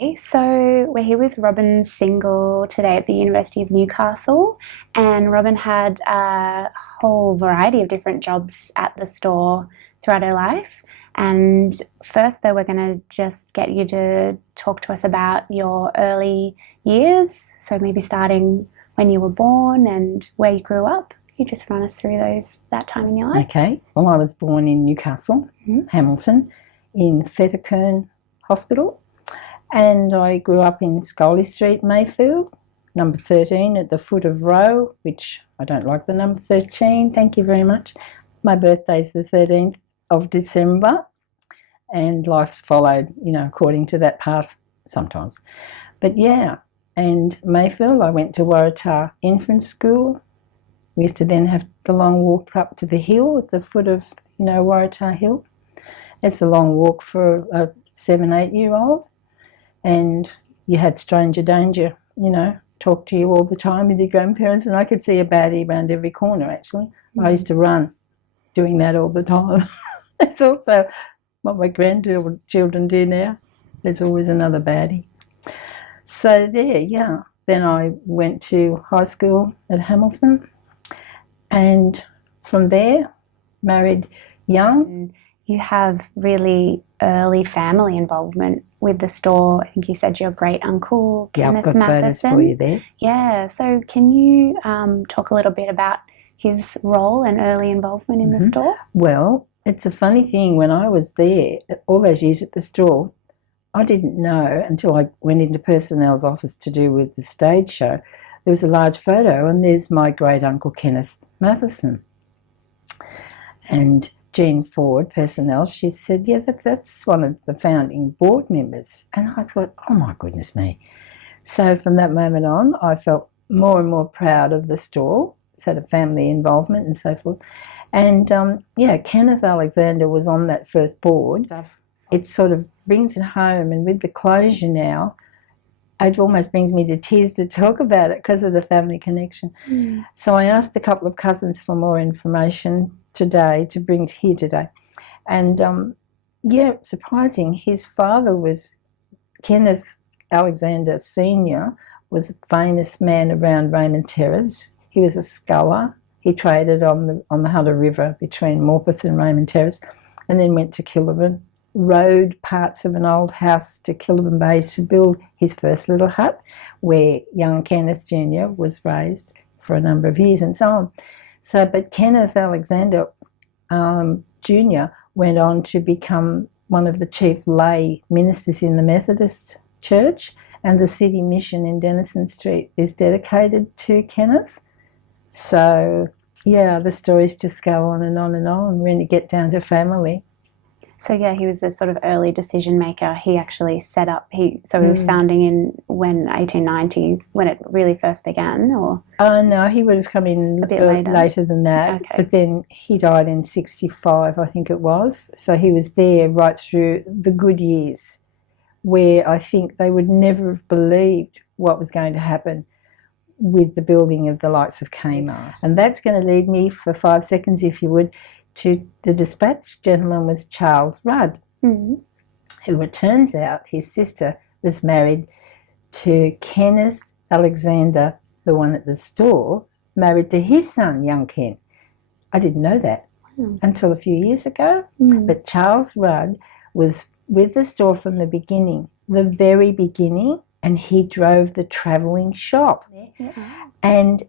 Okay, so we're here with Robyn Single today at the University of Newcastle, and Robyn had a whole variety of different jobs at the store throughout her life. And first, though, we're going to just get you to talk to us about your early years. So maybe starting when you were born and where you grew up. You just run us through that time in your life. Okay. Well, I was born in Newcastle, Hamilton, in Fetterkern Hospital. And I grew up in Scully Street, Mayfield, number 13 at the foot of Row, which I don't like the number 13, thank you very much. My birthday's the 13th of December, and life's followed, according to that path sometimes. But yeah, and Mayfield, I went to Waratah Infant School. We used to then have the long walk up to the hill at the foot of, Waratah Hill. It's a long walk for a 7, 8-year-old. And you had stranger danger, talk to you all the time with your grandparents, and I could see a baddie around every corner, actually. I used to run doing that all the time. It's also what my grandchildren do now. There's always another baddie. So there, yeah. Then I went to high school at Hamilton, and from there, married young. You have really early family involvement with the store. I think you said your great uncle, Kenneth I've got photos for you there. Yeah, so can you talk a little bit about his role and early involvement in the store? Well, it's a funny thing. When I was there, all those years at the store, I didn't know until I went into personnel's office to do with the stage show. There was a large photo, and there's my great uncle Kenneth Matheson. And Jean Ford, personnel, she said, yeah, that's one of the founding board members. And I thought, oh my goodness me. So from that moment on, I felt more and more proud of the store, sort of family involvement and so forth. And Kenneth Alexander was on that first board. It sort of brings it home, and with the closure now, it almost brings me to tears to talk about it because of the family connection. So I asked a couple of cousins for more information today to bring here today. And surprising, his father was Kenneth Alexander Sr., was a famous man around Raymond Terrace. He was a sculler. He traded on the Hunter River between Morpeth and Raymond Terrace, and then went to Kilburn, rode parts of an old house to Kilburn Bay to build his first little hut, where young Kenneth Jr. was raised for a number of years and so on. So, but Kenneth Alexander Jr. went on to become one of the chief lay ministers in the Methodist Church, and the city mission in Denison Street is dedicated to Kenneth. So, yeah, the stories just go on and on and on when you get down to family. So yeah, he was the sort of early decision maker. He actually set up. He was founding in 1890, when it really first began, or no, he would have come in a bit later than that. Okay. But then he died in 65, I think it was. So he was there right through the good years, where I think they would never have believed what was going to happen with the building of the likes of Kmart. And that's going to lead me for 5 seconds, if you would, to the dispatch gentleman was Charles Rudd, who it turns out his sister was married to Kenneth Alexander, the one at the store, married to his son, young Ken. I didn't know that until a few years ago, but Charles Rudd was with the store from the beginning, the very beginning, and he drove the travelling shop. And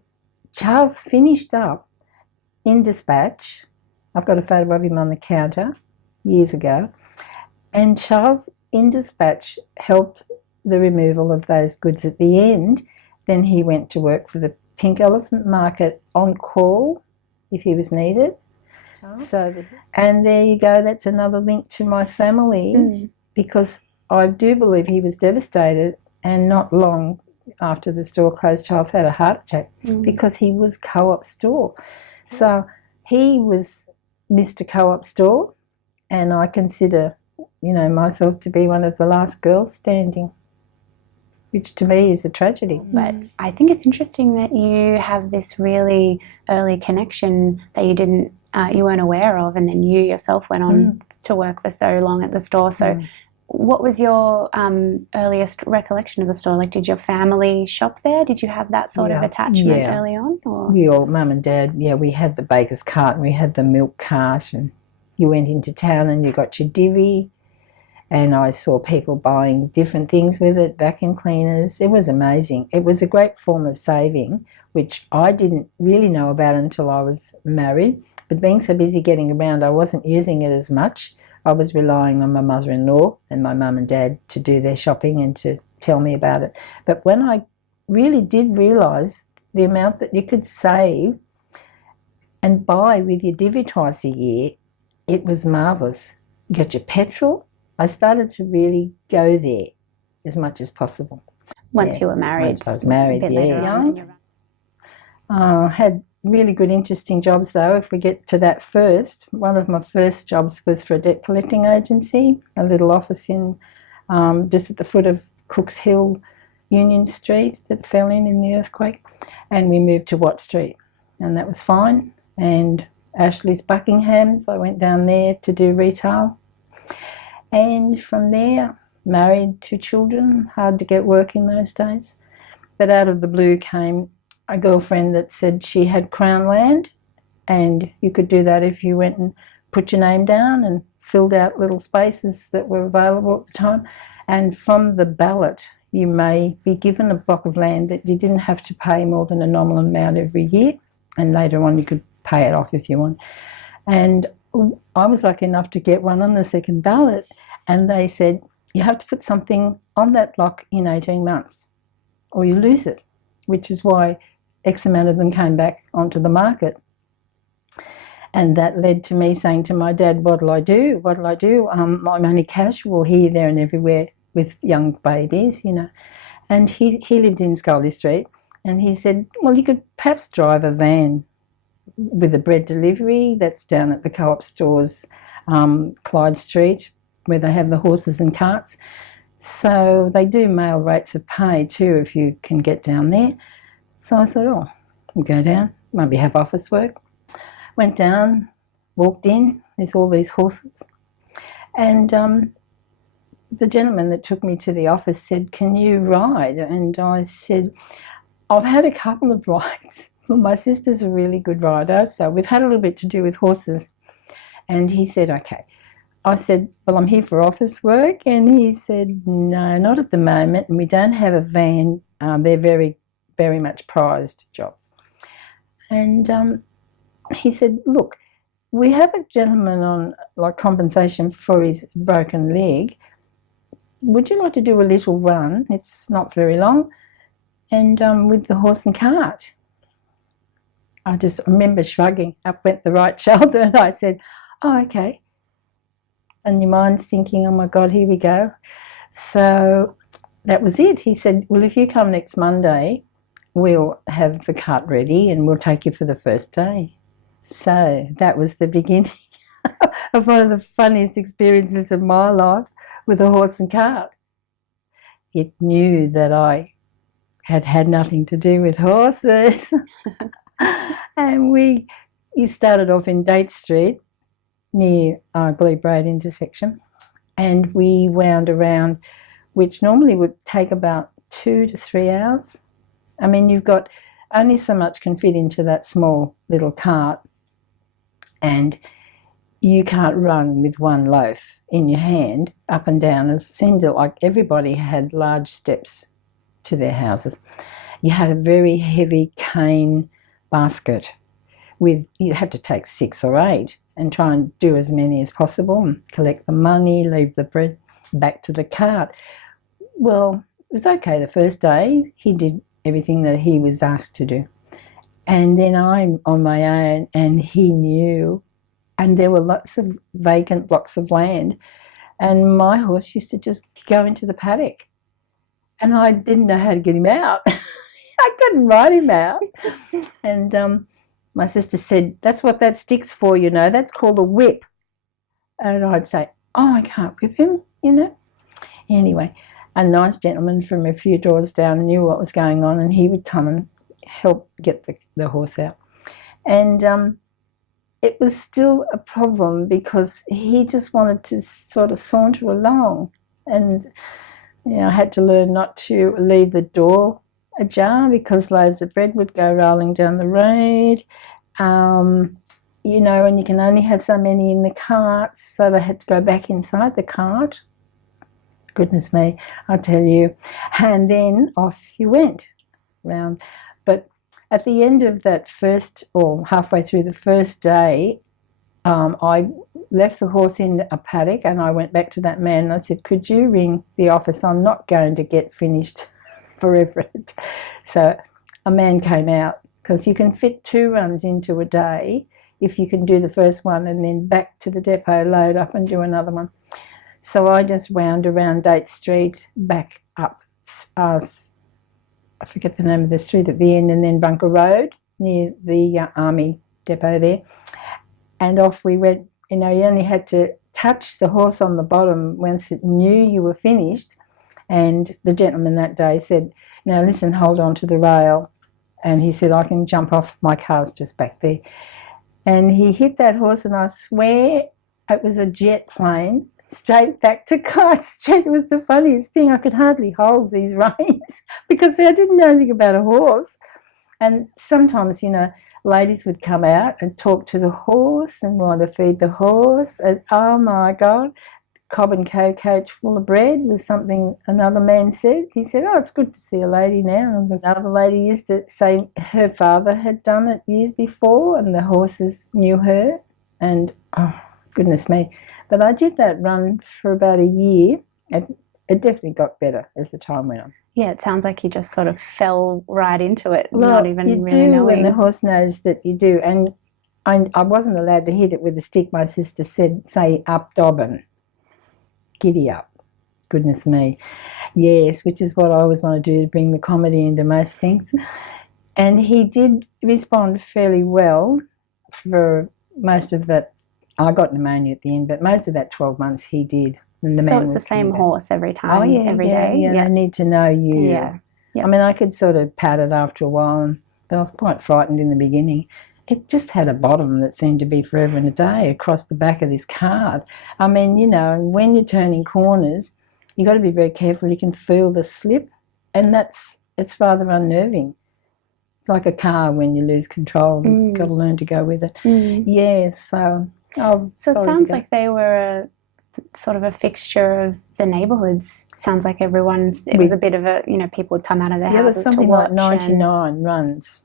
Charles finished up in dispatch. I've got a photo of him on the counter years ago. And Charles, in dispatch, helped the removal of those goods at the end. Then he went to work for the Pink Elephant Market on call if he was needed. And there you go, that's another link to my family, because I do believe he was devastated, and not long after the store closed, Charles had a heart attack because he was Co-op store. So he was Mr. Co-op store, and I consider, myself to be one of the last girls standing, which to me is a tragedy. But I think it's interesting that you have this really early connection that you weren't aware of, and then you yourself went on to work for so long at the store. So what was your earliest recollection of the store? Like, did your family shop there? Did you have that sort of attachment early on? Or? We all, Mum and Dad, we had the baker's cart and we had the milk cart, and you went into town and you got your divvy, and I saw people buying different things with it, vacuum cleaners. It was amazing. It was a great form of saving, which I didn't really know about until I was married, but being so busy getting around, I wasn't using it as much. I was relying on my mother-in-law and my mum and dad to do their shopping and to tell me about it. But when I really did realise the amount that you could save and buy with your divvy twice a year, it was marvellous. You got your petrol. I started to really go there as much as possible. Once you were married? Once I was married, young. Had really good, interesting jobs though. If we get to that first, one of my first jobs was for a debt collecting agency, a little office in just at the foot of Cooks Hill, Union Street, that fell in the earthquake, and we moved to Watt Street, and that was fine. And Ashley's Buckingham's, I went down there to do retail, and from there, married, 2 children, hard to get work in those days, but out of the blue came a girlfriend that said she had Crown land, and you could do that if you went and put your name down and filled out little spaces that were available at the time. And from the ballot, you may be given a block of land that you didn't have to pay more than a nominal amount every year, and later on you could pay it off if you want. And I was lucky enough to get one on the second ballot, and they said, you have to put something on that block in 18 months or you lose it, which is why X amount of them came back onto the market. And that led to me saying to my dad, what'll I do? I'm only casual here, there and everywhere with young babies, And he lived in Scully Street, and he said, well, you could perhaps drive a van with a bread delivery that's down at the Co-op stores, Clyde Street, where they have the horses and carts. So they do mail rates of pay too if you can get down there. So I thought, I'll go down, maybe have office work. Went down, walked in, there's all these horses. And the gentleman that took me to the office said, can you ride? And I said, I've had a couple of rides. Well, my sister's a really good rider, so we've had a little bit to do with horses. And he said, okay. I said, well, I'm here for office work. And he said, no, not at the moment. And we don't have a van. They're very, very much prized jobs. And he said, look, we have a gentleman on compensation for his broken leg. Would you like to do a little run? It's not very long. And with the horse and cart. I just remember shrugging. Up went the right shoulder, and I said, oh, okay. And your mind's thinking, oh my God, here we go. So that was it. He said, well, if you come next Monday, we'll have the cart ready and we'll take you for the first day. So that was the beginning of one of the funniest experiences of my life with a horse and cart. It knew that I had had nothing to do with horses. And you started off in Date Street near Glebe Road intersection, and we wound around, which normally would take about 2 to 3 hours. I mean, you've got only so much can fit into that small little cart, and you can't run with one loaf in your hand up and down. It seemed like everybody had large steps to their houses. You had a very heavy cane basket you had to take 6 or 8 and try and do as many as possible and collect the money, leave the bread back to the cart. Well, it was okay the first day. He did everything that he was asked to do. And then I'm on my own, and he knew, and there were lots of vacant blocks of land, and my horse used to just go into the paddock, and I didn't know how to get him out. I couldn't ride him out. And my sister said, that's what that stick's for, that's called a whip. And I'd say, oh, I can't whip him, Anyway, a nice gentleman from a few doors down knew what was going on, and he would come and help get the horse out. And it was still a problem because he just wanted to sort of saunter along. And I had to learn not to leave the door ajar because loaves of bread would go rolling down the road. And you can only have so many in the cart, so they had to go back inside the cart. Goodness me, I tell you. And then off you went round. But at the end of that first, or halfway through the first day, I left the horse in a paddock and I went back to that man and I said, could you ring the office? I'm not going to get finished forever. So a man came out, because you can fit 2 runs into a day if you can do the first one and then back to the depot, load up and do another one. So I just wound around Date Street, back up, I forget the name of the street at the end, and then Bunker Road near the Army depot there. And off we went. You only had to touch the horse on the bottom once it knew you were finished. And the gentleman that day said, now listen, hold on to the rail. And he said, I can jump off, my car's just back there. And he hit that horse and I swear it was a jet plane straight back to Kite Street. It was the funniest thing. I could hardly hold these reins because I didn't know anything about a horse. And sometimes, ladies would come out and talk to the horse and want to feed the horse. And oh my God, Cobb and Co coach full of bread was something another man said. He said, oh, it's good to see a lady now. And another lady used to say her father had done it years before and the horses knew her. And oh, goodness me. But I did that run for about a year. It definitely got better as the time went on. Yeah, it sounds like you just sort of fell right into it, not even really knowing. When the horse knows that you do. And I wasn't allowed to hit it with a stick. My sister said, say, up Dobbin. Giddy up. Goodness me. Yes, which is what I always want to do, to bring the comedy into most things. And he did respond fairly well for most of that. I got pneumonia at the end, but most of that 12 months he did. And so it's the same horse every time, every day? Yeah, they need to know you. Yeah. I mean, I could sort of pat it after a while, but I was quite frightened in the beginning. It just had a bottom that seemed to be forever and a day across the back of this cart. I mean, when you're turning corners, you've got to be very careful. You can feel the slip, and it's rather unnerving. It's like a car when you lose control. You've got to learn to go with it. Yeah, so... So it sounds like they were sort of a fixture of the neighbourhoods. Sounds like it was a bit of a, people would come out of their houses to watch. Something like 99 runs.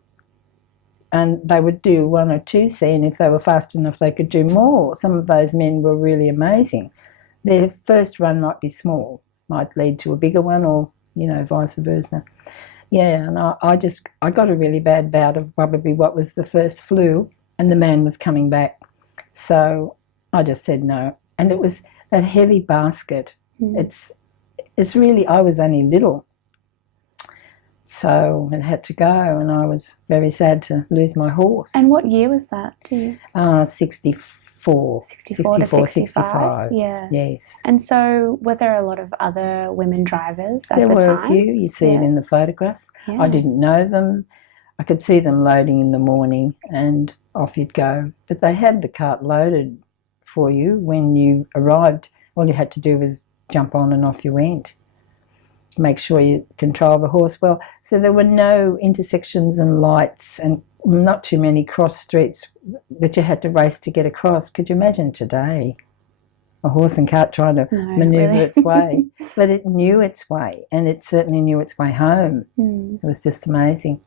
And they would do 1 or 2, and if they were fast enough, they could do more. Some of those men were really amazing. Their first run might be small, might lead to a bigger one, or, vice versa. Yeah, and I got a really bad bout of probably what was the first flu, and the man was coming back. So I just said no. And it was that heavy basket. It's really, I was only little. So it had to go, and I was very sad to lose my horse. And what year was that to you? 64 to 65. Yeah. Yes. And so were there a lot of other women drivers at the time? There were a few. You see it in the photographs. Yeah. I didn't know them. I could see them loading in the morning and off you'd go. But they had the cart loaded for you when you arrived. All you had to do was jump on and off you went. Make sure you control the horse well. So there were no intersections and lights and not too many cross streets that you had to race to get across. Could you imagine today? A horse and cart trying to manoeuvre its way. But it knew its way, and it certainly knew its way home. It was just amazing.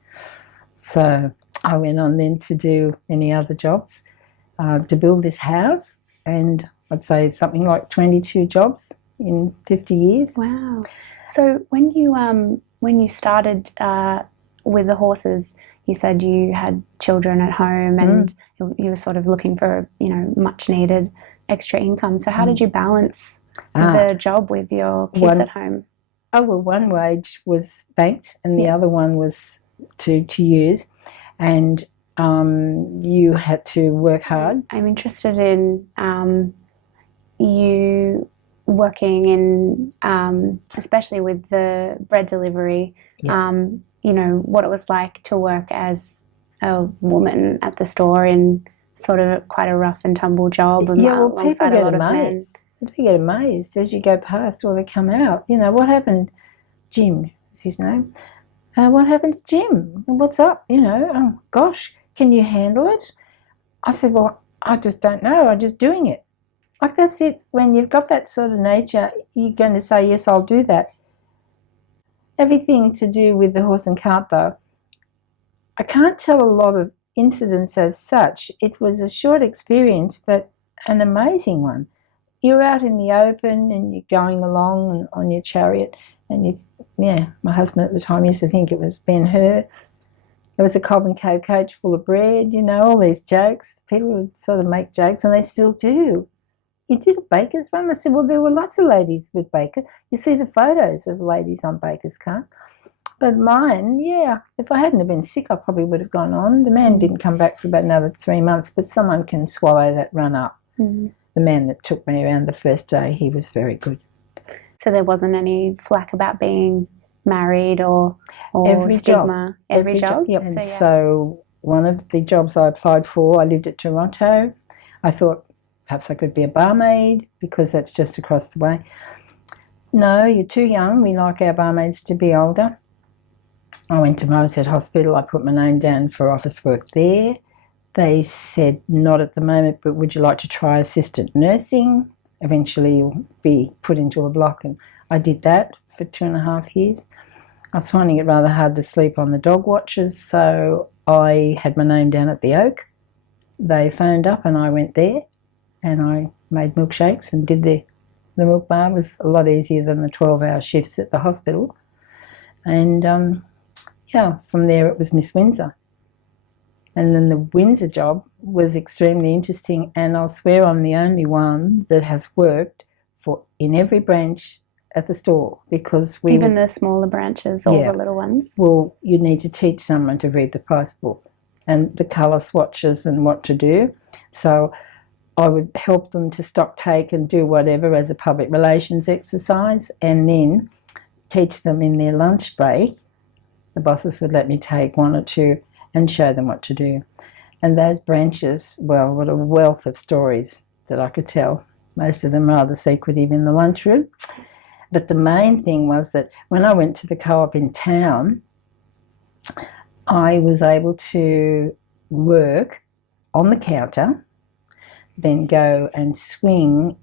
So I went on then to do any other jobs, to build this house, and I'd say something like 22 jobs in 50 years. Wow. So when you started with the horses, you said you had children at home and you were sort of looking for, much needed extra income. So how did you balance the job with your kids at home? Oh, well, one wage was banked and the other one was to use, and you had to work hard. I'm interested in you working in, especially with the bread delivery, what it was like to work as a woman at the store in sort of quite a rough and tumble job. People get a lot of men. amazed. they get amazed as you go past or they come out. You know, what happened? Jim is his name. What happened to Jim? What's up? You know, oh gosh, can you handle it? I said, well, I just don't know. I'm just doing it. Like, that's it. When you've got that sort of nature, you're going to say, yes, I'll do that. Everything to do with the horse and cart, though, I can't tell a lot of incidents as such. It was a short experience, but an amazing one. You're out in the open and you're going along on your chariot, and my husband at the time used to think it was Ben-Hur. There was a Cobb and Co coach full of bread, you know, all these jokes. People would sort of make jokes, and they still do. You did a baker's run? I said, well, there were lots of ladies with baker. You see the photos of ladies on baker's cart. But mine, yeah, if I hadn't have been sick, I probably would have gone on. The man didn't come back for about another 3 months, but someone can swallow that run up. Mm. The man that took me around the first day, he was very good. So there wasn't any flack about being married or every stigma? Job. Every job? Yep. And so one of the jobs I applied for, I lived at Toronto. I thought perhaps I could be a barmaid because that's just across the way. No, you're too young. We like our barmaids to be older. I went to Morisset Hospital. I put my name down for office work there. They said, not at the moment, but would you like to try assistant nursing? Eventually you'll be put into a block, and I did that for 2.5 years. I was finding it rather hard to sleep on the dog watches, so I had my name down at the Oak. They phoned up and I went there, and I made milkshakes and did the milk bar. It was a lot easier than the 12-hour shifts at the hospital. And from there it was Miss Windsor. And then the Windsor job was extremely interesting, and I'll swear I'm the only one that has worked in every branch at the store, because even the smaller branches, all the little ones. Well, you need to teach someone to read the price book and the colour swatches and what to do. So I would help them to stock take and do whatever as a public relations exercise, and then teach them in their lunch break. The bosses would let me take 1 or 2 and show them what to do. And those branches, well, what a wealth of stories that I could tell. Most of them rather secretive in the lunchroom. But the main thing was that when I went to the co-op in town, I was able to work on the counter, then go and swing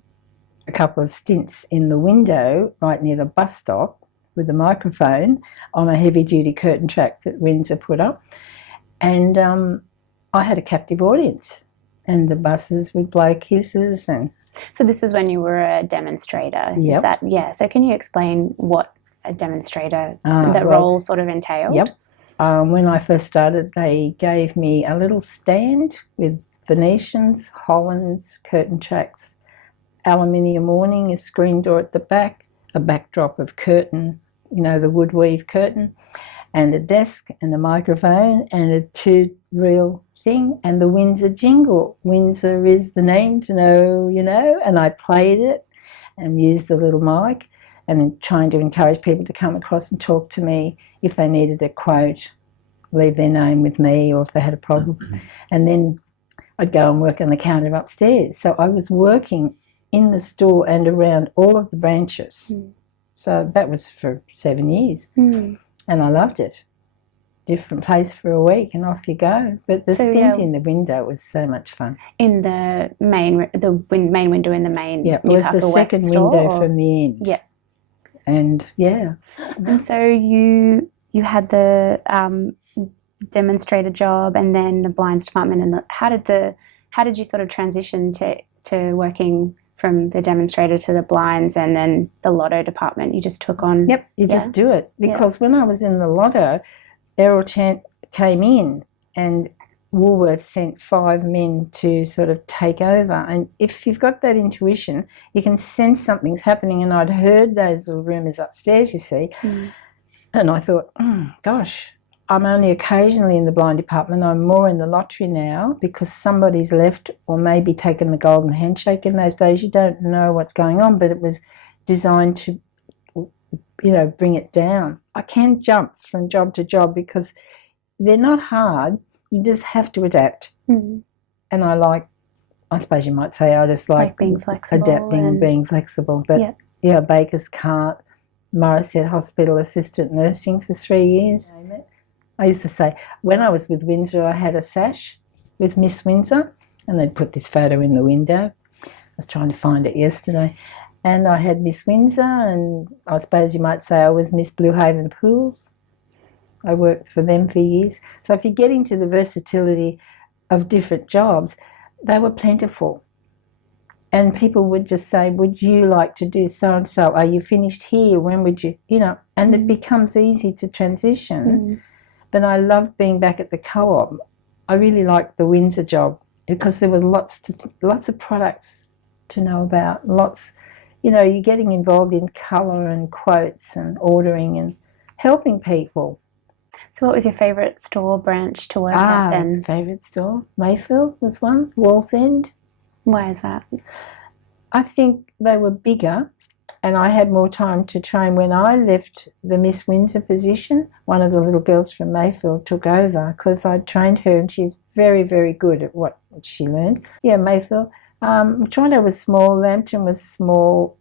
a couple of stints in the window right near the bus stop with a microphone on a heavy-duty curtain track that Windsor put up. And I had a captive audience, and the buses would blow kisses. And so this was when you were a demonstrator. Yep. So can you explain what a demonstrator, role sort of entailed? Yep. When I first started, they gave me a little stand with Venetians, Hollands, curtain tracks, aluminium awning, a screen door at the back, a backdrop of curtain, the wood weave curtain, and a desk and a microphone and a 2-reel thing, and the Windsor jingle. Windsor is the name to know, and I played it and used the little mic, and trying to encourage people to come across and talk to me if they needed a quote, leave their name with me, or if they had a problem. And then I'd go and work on the counter upstairs. So I was working in the store and around all of the branches. So that was for 7 years. And I loved it. Different place for a week and off you go. But the stint in the window was so much fun. In the main window in the main Newcastle West store? It was the second window from the end. Yeah. And And so you had the demonstrator job and then the blinds department, and how did you sort of transition to working from the demonstrator to the blinds and then the lotto department? You just took on... Yep, you just do it. Because when I was in the lotto, Errol Chant came in and Woolworths sent 5 men to sort of take over. And if you've got that intuition, you can sense something's happening. And I'd heard those little rumours upstairs, you see. And I thought, gosh, I'm only occasionally in the blind department. I'm more in the lottery now because somebody's left or maybe taken the golden handshake. In those days, you don't know what's going on, but it was designed to, bring it down. I can jump from job to job because they're not hard. You just have to adapt. And I like I suppose you might say I just like being flexible, adapting and being flexible. But yeah, baker's cart, Morisset Hospital assistant nursing for 3 years. I used to say, when I was with Windsor, I had a sash with Miss Windsor, and they'd put this photo in the window. I was trying to find it yesterday. And I had Miss Windsor, and I suppose you might say I was Miss Blue Haven Pools. I worked for them for years. So if you get into the versatility of different jobs, they were plentiful. And people would just say, would you like to do so-and-so? Are you finished here? When would you, and it becomes easy to transition. But I love being back at the co-op. I really liked the Windsor job because there were lots of products to know about. You're getting involved in colour and quotes and ordering and helping people. So what was your favourite store branch to work at then? Favourite store? Mayfield was one, Wallsend. Why is that? I think they were bigger and I had more time to train. When I left the Miss Windsor position, one of the little girls from Mayfield took over because I trained her and she's very, very good at what she learned. Yeah, Mayfield. Toronto was small, Lambton was small,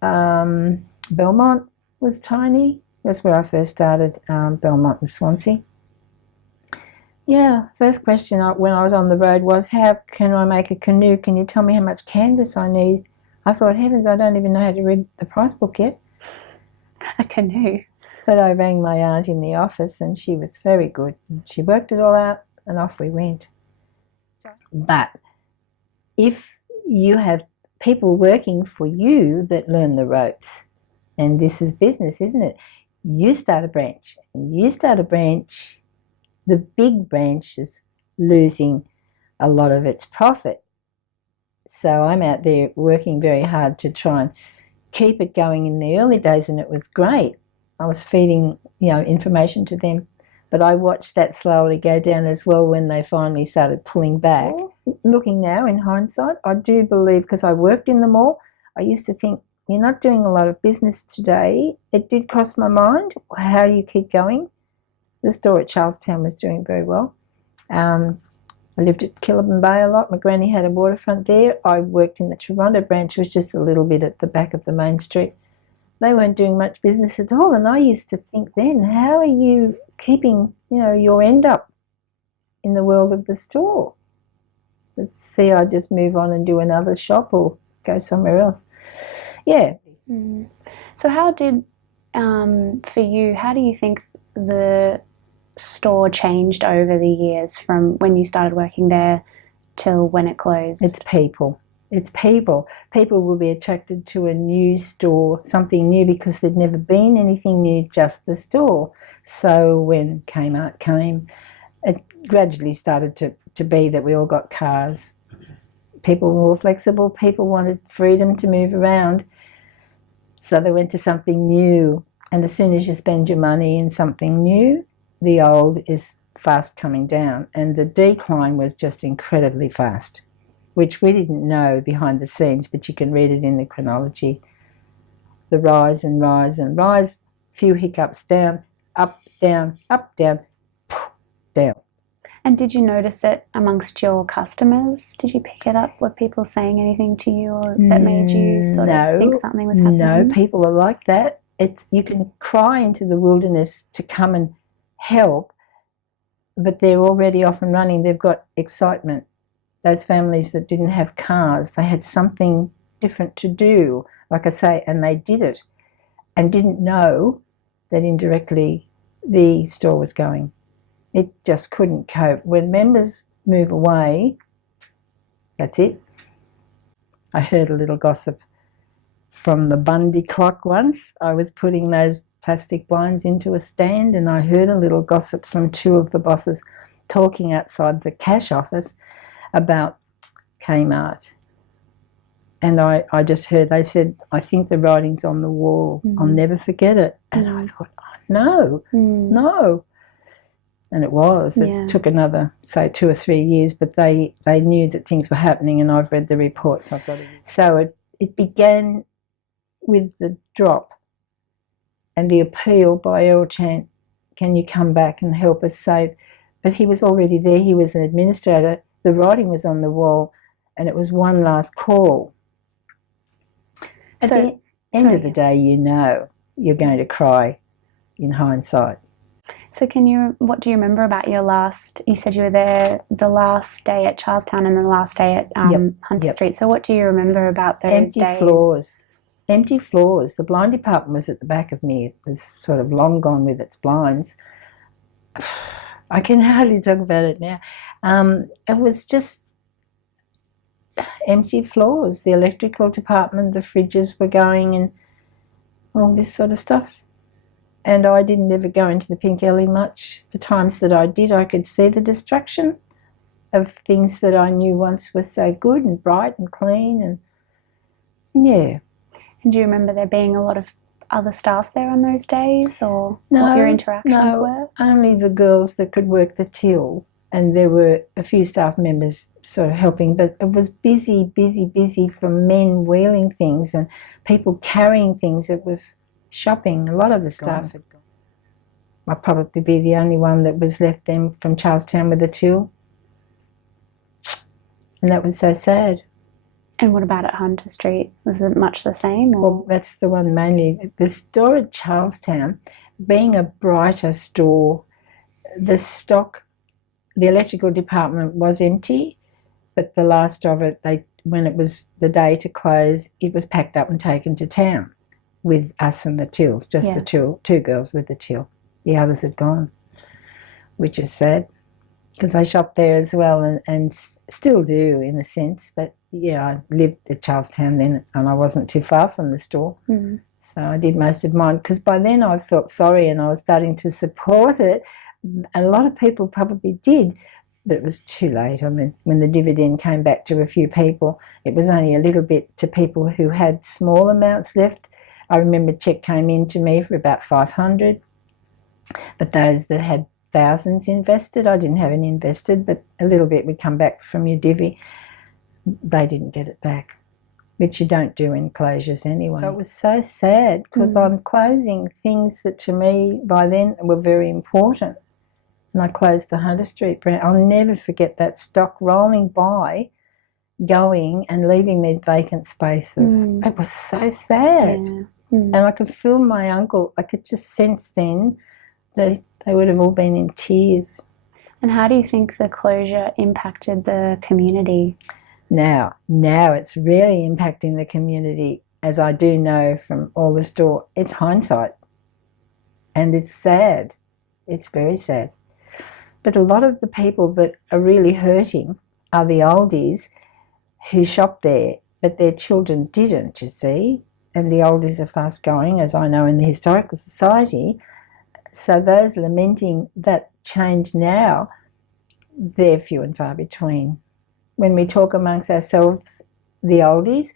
Belmont was tiny. That's where I first started, Belmont and Swansea. Yeah, first question when I was on the road was, how can I make a canoe? Can you tell me how much canvas I need? I thought, heavens, I don't even know how to read the price book yet. A canoe? But I rang my aunt in the office and she was very good. She worked it all out and off we went. But if you have people working for you that learn the ropes, and this is business, isn't it? You start a branch, the big branch is losing a lot of its profit. So I'm out there working very hard to try and keep it going in the early days, and it was great. I was feeding, information to them, but I watched that slowly go down as well when they finally started pulling back. Looking now in hindsight, I do believe, because I worked in the mall, I used to think, you're not doing a lot of business today. It did cross my mind. How do you keep going? The store at Charlestown was doing very well. I lived at Killabin Bay a lot. My granny had a waterfront there. I worked in the Toronto branch, which was just a little bit at the back of the main street. They weren't doing much business at all. And I used to think then, how are you keeping, your end up in the world of the store? Let's see, I just move on and do another shop or go somewhere else. Yeah. So how did, for you, how do you think the store changed over the years from when you started working there till when it closed? It's people. People will be attracted to a new store, something new, because there'd never been anything new, just the store. So when Kmart came, it gradually started to be that we all got cars. People were more flexible. People wanted freedom to move around. So they went to something new. And as soon as you spend your money in something new, the old is fast coming down. And the decline was just incredibly fast, which we didn't know behind the scenes, but you can read it in the chronology. The rise and rise and rise, few hiccups, down, up, down, down. And did you notice it amongst your customers? Did you pick it up? Were people saying anything to you or that made you sort of think something was happening? No, people are like that. You can cry into the wilderness to come and help, but they're already off and running. They've got excitement. Those families that didn't have cars, they had something different to do, like I say, and they did it and didn't know that indirectly the store was going. It just couldn't cope. When members move away, that's it. I heard a little gossip from the Bundy clock once. I was putting those plastic blinds into a stand and I heard a little gossip from two of the bosses talking outside the cash office about Kmart. And I just heard, they said, I think the writing's on the wall. I'll never forget it. And I thought, oh, no. And it was. It took another, say, 2 or 3 years, but they knew that things were happening, and I've read the reports. So it began with the drop and the appeal by Earl Chant, can you come back and help us save? But he was already there. He was an administrator. The writing was on the wall. and it was one last call. At the end of the day, you know you're going to cry in hindsight. So what do you remember about your last, you said you were there the last day at Charlestown and the last day at Hunter Street. So what do you remember about those days? Empty floors. The blind department was at the back of me. It was sort of long gone with its blinds. I can hardly talk about it now. It was just empty floors. The electrical department, the fridges were going and all this sort of stuff. And I didn't ever go into the pink alley much. The times that I did, I could see the destruction of things that I knew once were so good and bright and clean. And yeah. And do you remember there being a lot of other staff there on those days, or what your interactions were? Only the girls that could work the till, and there were a few staff members sort of helping, but it was busy from men wheeling things and people carrying things. It was shopping. A lot of the staff had gone. I'd probably be the only one that was left then from Charlestown with a till, and that was so sad. And what about at Hunter Street? Was it much the same? Or? Well, that's the one mainly. The store at Charlestown, being a brighter store, the electrical department was empty, but the last of it, when it was the day to close, it was packed up and taken to town with us and the tills, just the two girls with the till. The others had gone, which is sad, because I shopped there as well and still do in a sense, but yeah, I lived at Charlestown then and I wasn't too far from the store. Mm. So I did most of mine, because by then I felt sorry and I was starting to support it. A lot of people probably did, but it was too late. I mean, when the dividend came back to a few people, it was only a little bit to people who had small amounts left. I remember a cheque came in to me for about 500, but those that had thousands invested, I didn't have any invested, but a little bit would come back from your divvy. They didn't get it back, which you don't do in closures anyway. So it was so sad, because I'm closing things that to me by then were very important. And I closed the Hunter Street brand. I'll never forget that stock rolling by, going and leaving these vacant spaces. It was so sad. Yeah. And I could feel my uncle, I could just sense then that they would have all been in tears. And how do you think the closure impacted the community? Now it's really impacting the community, as I do know from all the store. It's hindsight, and it's sad. It's very sad. But a lot of the people that are really hurting are the oldies who shop there, but their children didn't, you see. And the oldies are fast going, as I know in the Historical Society. So those lamenting that change now, they're few and far between. When we talk amongst ourselves, the oldies,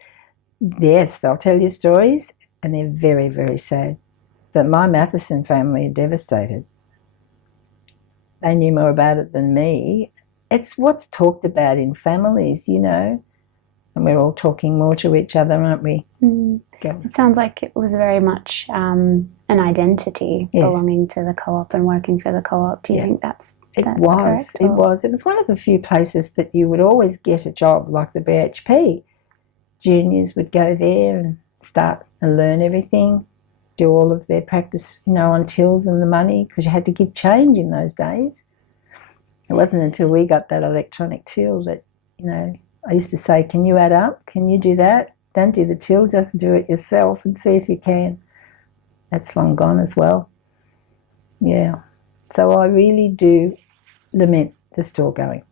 yes, they'll tell you stories, and they're very, very sad. But my Matheson family are devastated. They knew more about it than me. It's what's talked about in families, you know, and we're all talking more to each other, aren't we? It sounds like it was very much an identity belonging to the co-op and working for the co-op. Do you think that's correct? It was. It was one of the few places that you would always get a job, like the BHP. Juniors would go there and start and learn everything, do all of their practice, you know, on tills and the money, because you had to give change in those days. It wasn't until we got that electronic till that, you know, I used to say, can you add up? Can you do that? Don't do the till, just do it yourself and see if you can. That's long gone as well. Yeah. So I really do lament the store going.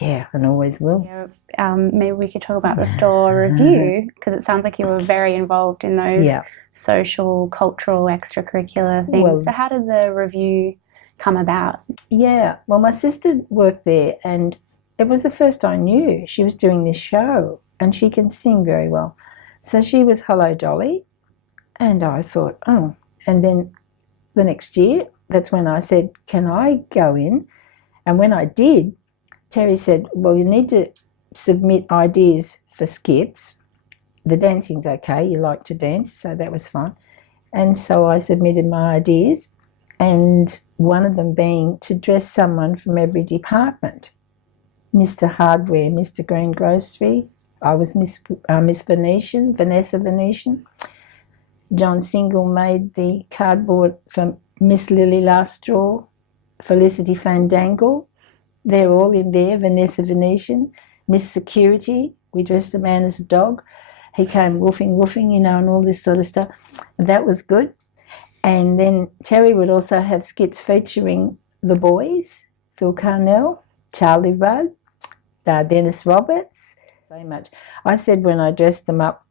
Yeah, and always will. Yeah, maybe we could talk about the store review, because it sounds like you were very involved in those social, cultural, extracurricular things. Well, so how did the review come about? Yeah, well, my sister worked there, and it was the first I knew. She was doing this show, and she can sing very well. So she was Hello Dolly, and I thought, oh. And then the next year, that's when I said, can I go in? And when I did, Terry said, well, you need to submit ideas for skits. The dancing's okay, you like to dance, so that was fun. And so I submitted my ideas, and one of them being to dress someone from every department. Mr. Hardware, Mr. Greengrocery. I was Miss Venetian, Vanessa Venetian. John Single made the cardboard for Miss Lily Last Straw, Felicity Fandangle. They're all in there, Vanessa Venetian. Miss Security, we dressed a man as a dog. He came woofing, you know, and all this sort of stuff. That was good. And then Terry would also have skits featuring the boys, Phil Carnell, Charlie Rudd, Dennis Roberts, so much. I said when I dressed them up,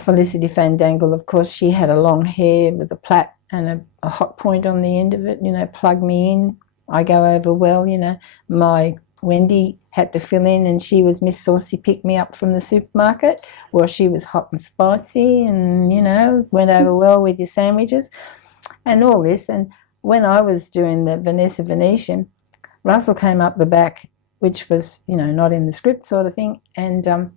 Felicity Fandangle, of course, she had a long hair with a plait and a hot point on the end of it, you know, plug me in, I go over well, you know. My Wendy had to fill in, and she was Miss Saucy Pick Me Up from the supermarket. Well, she was hot and spicy and, you know, went over well with your sandwiches and all this. And when I was doing the Vanessa Venetian, Russell came up the back, which was, you know, not in the script sort of thing, and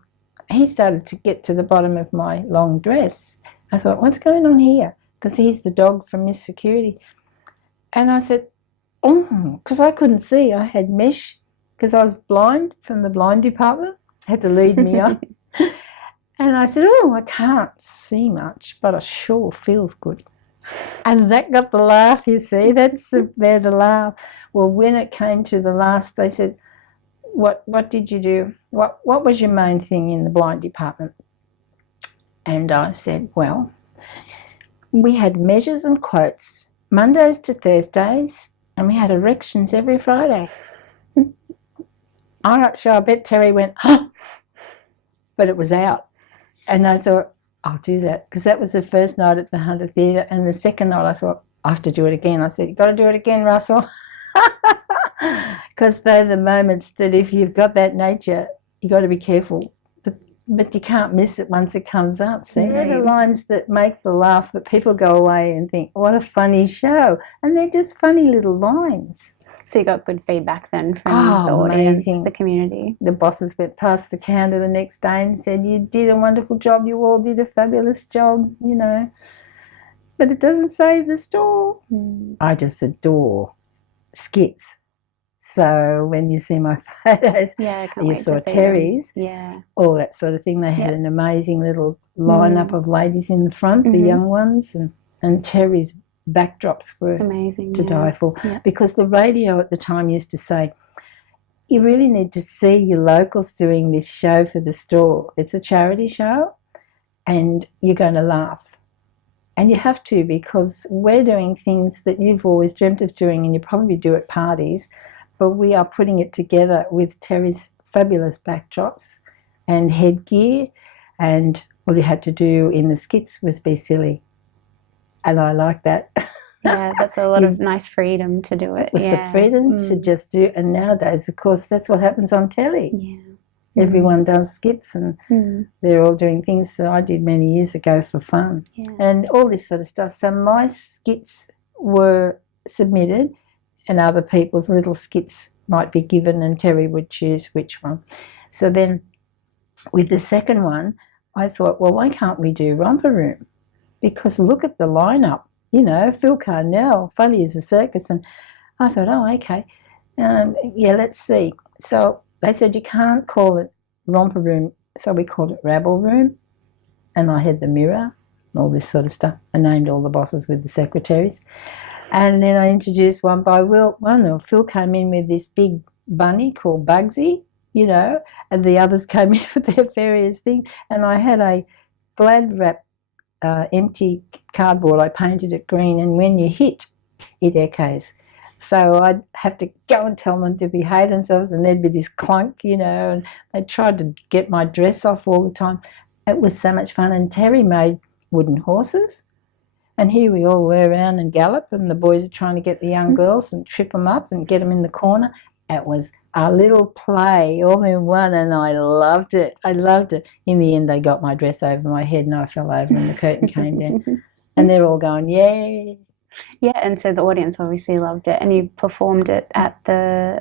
he started to get to the bottom of my long dress. I thought, what's going on here? Because he's the dog from Miss Security. And I said, oh, because I couldn't see. I had mesh, because I was blind from the blind department, had to lead me on. And I said, oh, I can't see much, but it sure feels good. And that got the laugh, you see. That's there to laugh. Well, when it came to the last, they said, what did you do? What was your main thing in the blind department? And I said, well, we had measures and quotes Mondays to Thursdays, and we had erections every Friday. I'm not sure. I bet Terry went, huh, but it was out. And I thought, I'll do that, because that was the first night at the Hunter Theatre, and the second night I thought, I have to do it again. I said, you've got to do it again, Russell. Because they're the moments that if you've got that nature, you've got to be careful. But you can't miss it once it comes up. See, they're the lines that make the laugh, that people go away and think, what a funny show. And they're just funny little lines. So you got good feedback then from the audience, the community. The bosses went past the counter the next day and said, you did a wonderful job, you all did a fabulous job, you know. But it doesn't save the store. I just adore skits. So when you see my photos, you saw Terry's, all that sort of thing. They had an amazing little lineup of ladies in the front, the young ones, and Terry's backdrops were amazing, to die for. Because the radio at the time used to say, you really need to see your locals doing this show for the store. It's a charity show and you're going to laugh. And you have to, because we're doing things that you've always dreamt of doing and you probably do at parties, but we are putting it together with Terry's fabulous backdrops and headgear, and all you had to do in the skits was be silly. And I like that. Yeah, that's a lot of nice freedom to do it. It was the freedom to just do it. And nowadays, of course, that's what happens on telly. Yeah. Everyone does skits, and they're all doing things that I did many years ago for fun. And all this sort of stuff. So my skits were submitted, and other people's little skits might be given, and Terry would choose which one. So then with the second one, I thought, well, why can't we do Romper Room? Because look at the lineup, you know, Phil Carnell, funny as a circus. And I thought, oh, okay, let's see. So they said you can't call it Romper Room, so we called it Rabble Room. And I had the mirror and all this sort of stuff. I named all the bosses with the secretaries. And then I introduced one by Will. Well, Phil came in with this big bunny called Bugsy, you know, and the others came in with their various things. And I had a Glad wrap empty cardboard. I painted it green, and when you hit, it echoes. So I'd have to go and tell them to behave themselves, and there'd be this clunk, you know, and they tried to get my dress off all the time. It was so much fun. And Terry made wooden horses. And here we all were around and gallop, and the boys are trying to get the young girls and trip them up and get them in the corner. It was a little play all in one, and I loved it. I loved it. In the end, they got my dress over my head and I fell over and the curtain came down. And they're all going, yay. Yeah, and so the audience obviously loved it. And you performed it at the...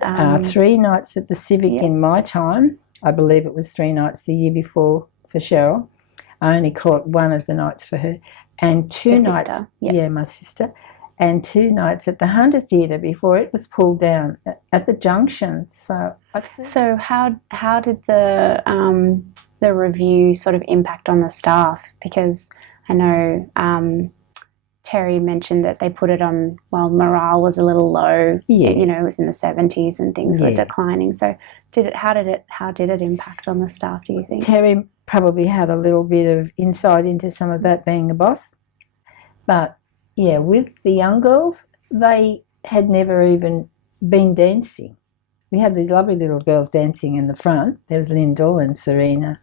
3 nights at the Civic in my time. I believe it was 3 nights the year before for Cheryl. I only caught one of the nights for her. And 2 nights, my sister, and 2 nights at the Hunter Theatre before it was pulled down at the Junction. So how did the review sort of impact on the staff? Because I know Terry mentioned that they put it on while morale was a little low. Yeah. You know, it was in the 70s and things were declining. So how did it impact on the staff, do you think? Terry probably had a little bit of insight into some of that, being a boss. But yeah, with the young girls, they had never even been dancing. We had these lovely little girls dancing in the front. There was Lyndall and Serena.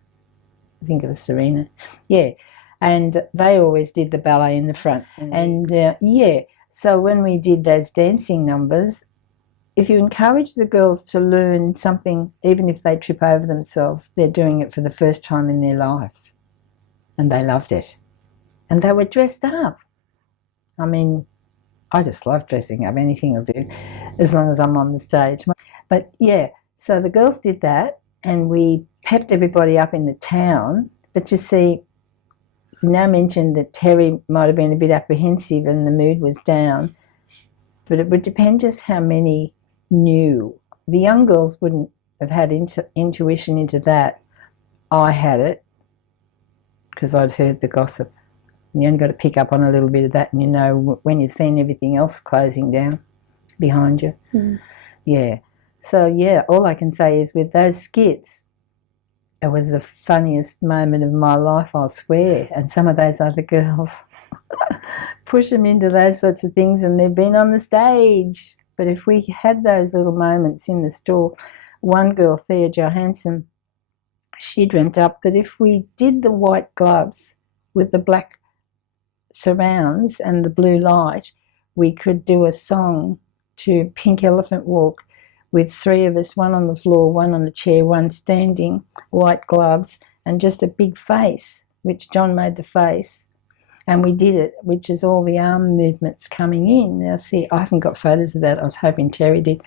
I think it was Serena. Yeah. And they always did the ballet in the front. And so when we did those dancing numbers, if you encourage the girls to learn something, even if they trip over themselves, they're doing it for the first time in their life. And they loved it. And they were dressed up. I mean, I just love dressing up, anything I'll do, as long as I'm on the stage. But yeah, so the girls did that, and we pepped everybody up in the town. But you see, you now mentioned that Terry might have been a bit apprehensive and the mood was down, but it would depend just how many knew. The young girls wouldn't have had intuition into that. I had it, because I'd heard the gossip. You only got to pick up on a little bit of that, and you know when you've seen everything else closing down behind you. Yeah. So, yeah, all I can say is with those skits, it was the funniest moment of my life, I'll swear. And some of those other girls push them into those sorts of things, and they've been on the stage. But if we had those little moments in the store, one girl, Thea Johansson, she dreamt up that if we did the white gloves with the black surrounds and the blue light, we could do a song to Pink Elephant Walk with 3 of us, one on the floor, one on a chair, one standing, white gloves, and just a big face, which John made the face. And we did it, which is all the arm movements coming in. Now, see, I haven't got photos of that. I was hoping Terry did.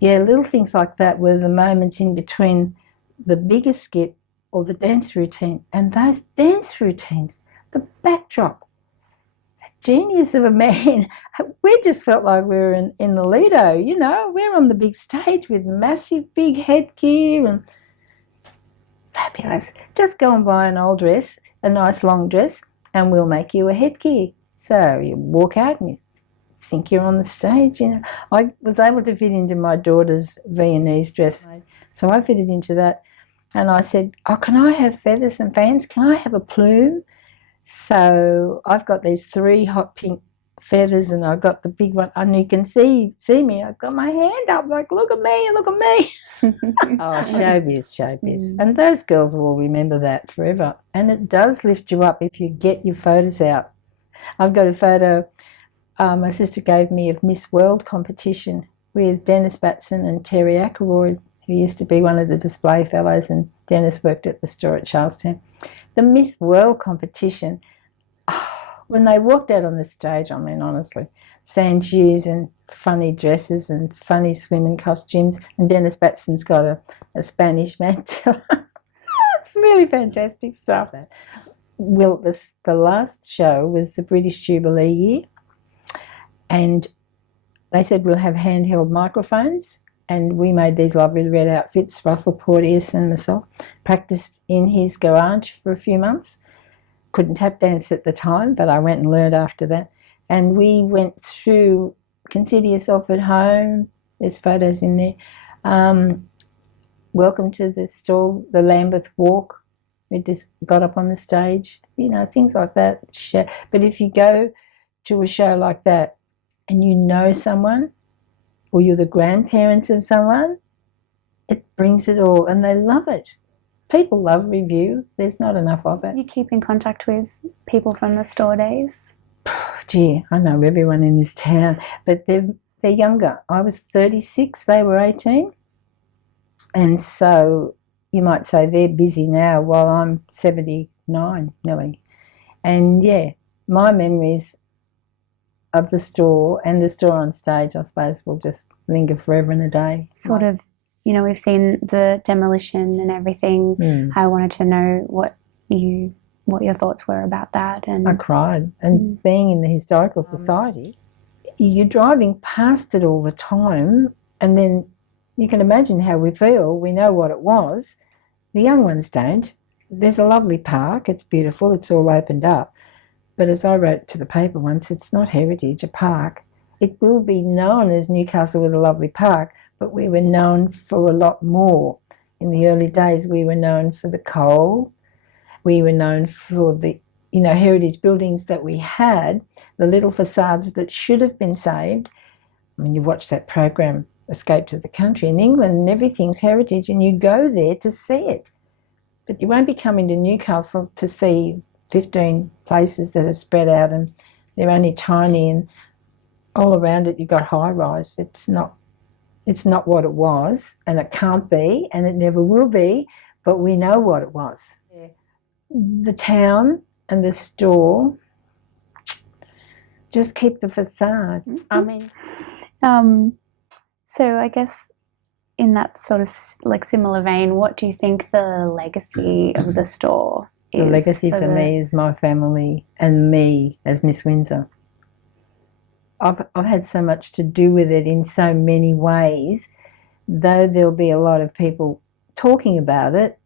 Yeah, little things like that were the moments in between the bigger skit or the dance routine. And those dance routines, the backdrop, genius of a man. We just felt like we were in the Lido, you know. We're on the big stage with massive big headgear and fabulous. Just go and buy an old dress, a nice long dress, and we'll make you a headgear. So you walk out and you think you're on the stage, you know. I was able to fit into my daughter's Viennese dress, so I fitted into that. And I said, oh, can I have feathers and fans? Can I have a plume? So I've got these 3 hot pink feathers, and I've got the big one, and you can see me. I've got my hand up like, look at me, look at me. Oh, showbiz. And those girls will remember that forever. And it does lift you up if you get your photos out. I've got a photo my sister gave me of Miss World competition with Dennis Batson and Terry Ackroyd, who used to be one of the display fellows, and Dennis worked at the store at Charlestown. The Miss World competition, when they walked out on the stage, I mean, honestly, sand shoes and funny dresses and funny swimming costumes, and Dennis Batson's got a Spanish mantle. It's really fantastic stuff. Well, the last show was the British Jubilee year, and they said we'll have handheld microphones, and we made these lovely red outfits. Russell Porteous and myself practiced in his garage for a few months. Couldn't tap dance at the time, but I went and learned after that. And we went through Consider Yourself at Home. There's photos in there. Welcome to the store, the Lambeth Walk. We just got up on the stage, you know, things like that. But if you go to a show like that and you know someone, or you're the grandparents of someone, it brings it all, and they love it. People love review. There's not enough of it. You keep in contact with people from the store days? Gee, I know everyone in this town, but they're younger. I was 36, they were 18. And so you might say they're busy now while I'm 79 nearly. And yeah, my memories of the store and the store on stage, I suppose, will just linger forever and a day. Sort of, you know, we've seen the demolition and everything. I wanted to know what your thoughts were about that. And I cried. And being in the Historical Society, you're driving past it all the time, and then you can imagine how we feel. We know what it was. The young ones don't. There's a lovely park. It's beautiful. It's all opened up. But as I wrote to the paper once, it's not heritage, a park. It will be known as Newcastle with a lovely park, but we were known for a lot more. In the early days, we were known for the coal. We were known for the heritage buildings that we had, the little facades that should have been saved. I mean, you watch that program, Escape to the Country in England, and everything's heritage, and you go there to see it. But you won't be coming to Newcastle to see 15 places that are spread out, and they're only tiny, and all around it you've got high-rise. It's not what it was, and it can't be, and it never will be, but we know what it was. Yeah. The town and the store, just keep the facade. Mm-hmm. I mean, so I guess in that sort of like similar vein, what do you think the legacy of the store is? The legacy for me is my family and me as Miss Windsor. I've had so much to do with it in so many ways, though there'll be a lot of people talking about it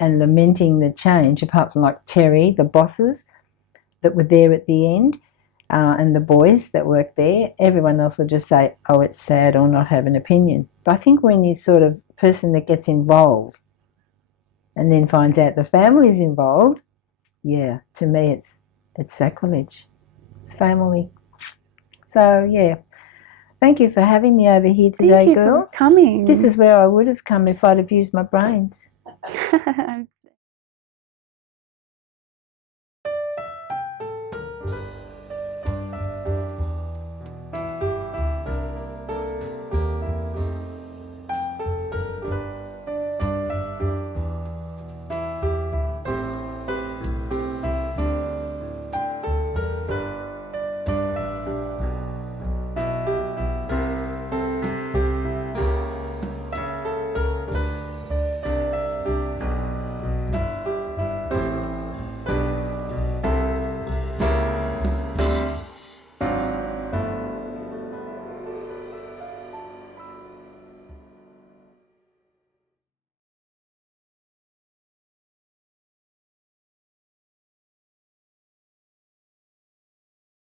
and lamenting the change, apart from like Terry, the bosses that were there at the end, and the boys that worked there. Everyone else will just say, oh, it's sad, or not have an opinion. But I think when you're sort of person that gets involved and then finds out the family's involved, yeah, to me it's sacrilege. It's family. So, yeah, thank you for having me over here today, Thank you girls. for coming. This is where I would have come if I'd have used my brains.